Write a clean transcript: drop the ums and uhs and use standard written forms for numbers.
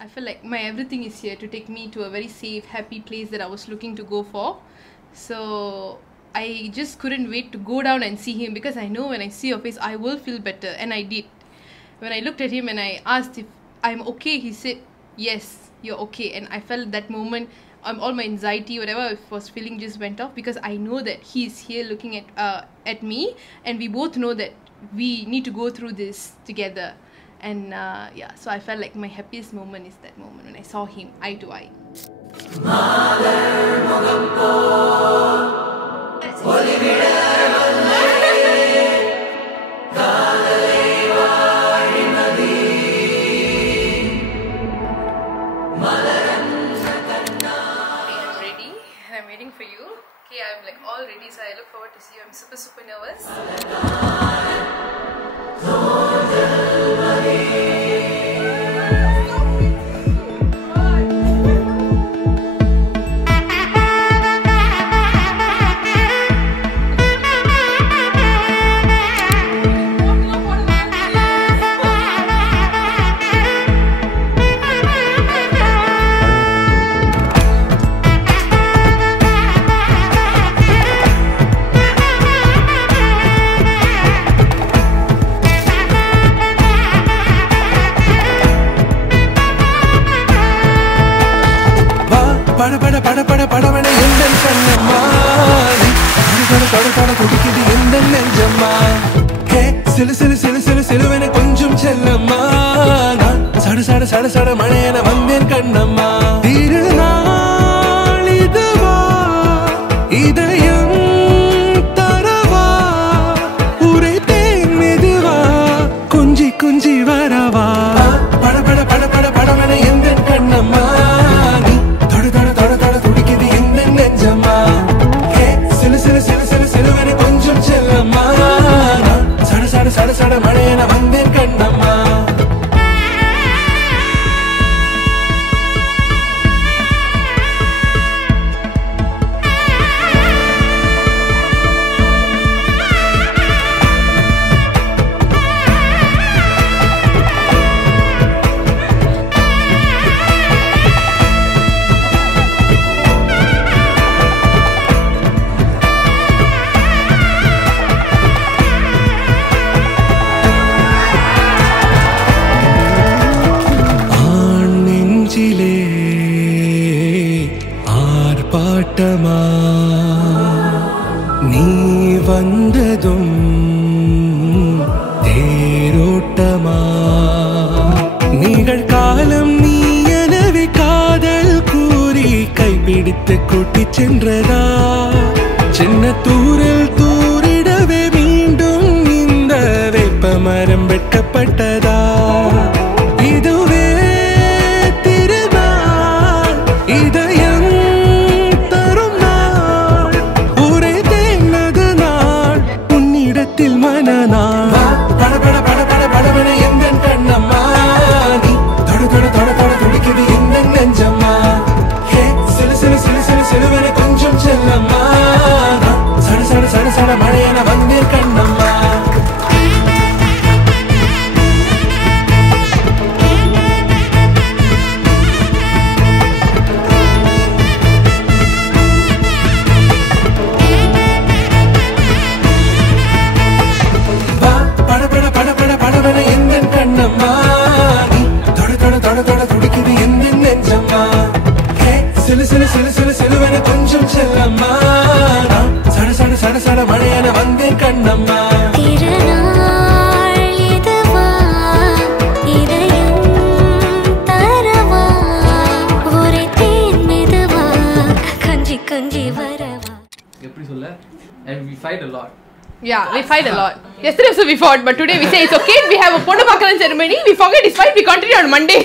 I feel like my everything is here to take me to a very safe, happy place that I was looking to go for. So I just couldn't wait to go down and see him because I know when I see your face, I will feel better. And I did. When I looked at him and I asked if I'm okay, he said, yes, you're okay. And I felt that moment, all my anxiety, whatever I was feeling just went off because I know that he's here looking at me. And we both know that we need to go through this together. And yeah, so I felt like my happiest moment is that moment when I saw him eye to eye. I'm waiting for you. Okay, I'm like all ready, so I look forward to see you. I'm super nervous. படவனை எந்தன் கண்ணம்மா தொட துடிக்குது எந்தன் நெஞ்சம்மா ஹே சிலு சிலு சிலு சிலு சிலுவென கொஞ்சம் செல்லம்மா நான் சட மழையென வந்தேன் கண்ணம்மா திருநாள் இதுவா இதயம் தரவா உரைத்தேன் மெதுவா கொஞ்சி வரவா படவனை எந்தன் கண்ணம்மா சட மழையென வந்தேன் கண்ணம்மா ஆர்ப்பாட்டமா நீ வந்ததும் தேரோட்டமா நிகழ்காலம் நீ எனவே காதல் கூறி கைப்பிடித்து கூட்டிச் சென்றதா சின்ன தூரல் தூரிடவே மீண்டும் இந்த வேப்ப மரம் வெட்கப்பட்டதா இதுவே திருநாள் இதயம் படவனை எந்தன் கண்ணம்மா நீ தொட துடிக்குது எந்தன் நெஞ்சம்மா ஹே சிலு சிலுவென கொஞ்சம் செல்லம்மா சட மழையென வந்தேன் கண்ணம்மா படவனை எந்தன் கண்ணம்மா நீ தொட துடிக்குது எந்தன் நெஞ்சம்மா ஹே சிலு சிலுவென கொஞ்சம் செல்லம்மா சட மழையென வந்தேன் Kannamma And we fight a lot. Yeah, we fight a lot. Yesterday also we fought, but today we say it's okay. We have a Ponnu Pakkalam ceremony. We forget this fight. We continue on Monday.